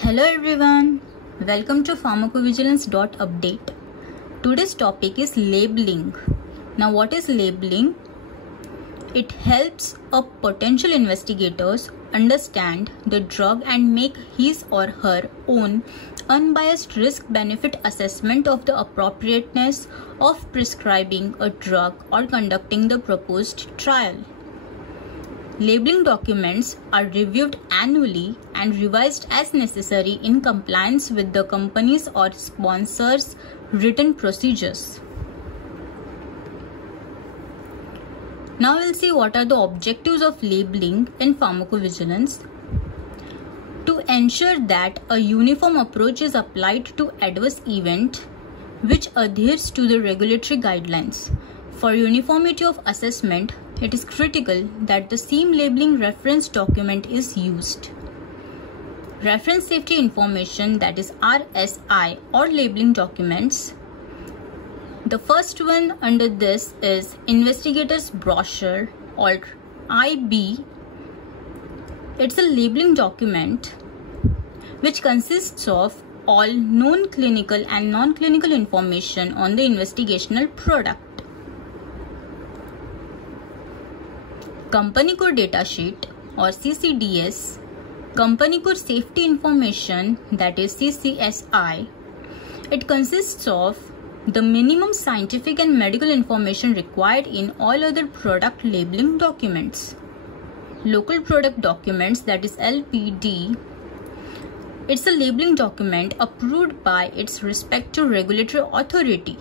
Hello everyone, welcome to pharmacovigilance.update. Today's topic is labeling. Now what is labeling? It helps a potential investigators understand the drug and make his or her own unbiased risk-benefit assessment of the appropriateness of prescribing a drug or conducting the proposed trial. Labeling documents are reviewed annually and revised as necessary in compliance with the company's or sponsor's written procedures. Now we'll see what are the objectives of labeling in pharmacovigilance. To ensure that a uniform approach is applied to adverse event which adheres to the regulatory guidelines. For uniformity of assessment, it is critical that the same labeling reference document is used. Reference safety information, that is RSI, or labeling documents. The first one under this is Investigator's Brochure or IB. It's a labeling document which consists of all known clinical and non-clinical information on the investigational product. Company Code Datasheet or CCDS, Company Code Safety Information, that is CCSI. It consists of the minimum scientific and medical information required in all other product labeling documents. Local Product Documents, that is LPD. It's a labeling document approved by its respective regulatory authority.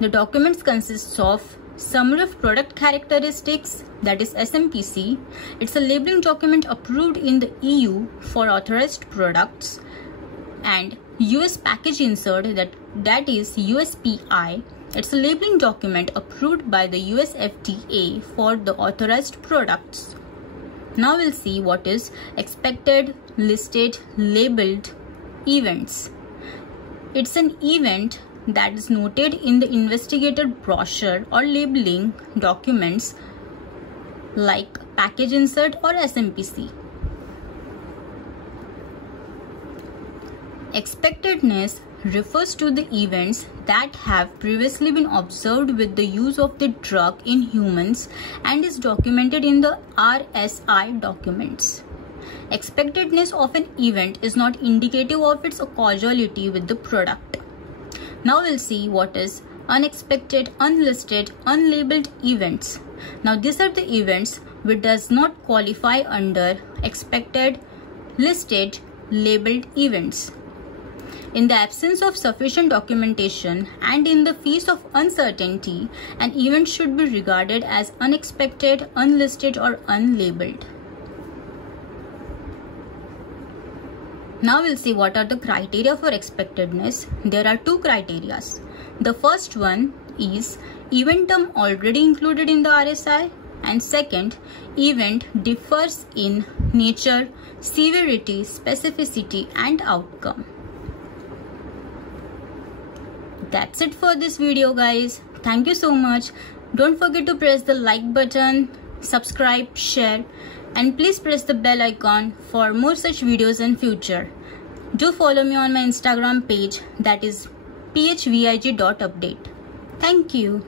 The documents consists of Summary of Product Characteristics, that is SMPC. It's a labeling document approved in the EU for authorized products, and US Package Insert, that is USPI. It's a labeling document approved by the US FDA for the authorized products. Now we'll see what is expected, listed, labeled events. It's an event that is noted in the investigator brochure or labeling documents like package insert or SMPC. Expectedness refers to the events that have previously been observed with the use of the drug in humans and is documented in the RSI documents. Expectedness of an event is not indicative of its causality with the product. Now we'll see what is unexpected, unlisted, unlabeled events. Now these are the events which does not qualify under expected, listed, labeled events. In the absence of sufficient documentation and in the face of uncertainty, an event should be regarded as unexpected, unlisted, or unlabeled. Now we'll see what are the criteria for expectedness. There are two criteria. The first one is event term already included in the RSI, and second, event differs in nature, severity, specificity, and outcome. That's it for this video, guys. Thank you so much. Don't forget to press the like button, subscribe, share, and please press the bell icon for more such videos in future. Do follow me on my Instagram page, that is phvig.update. Thank you.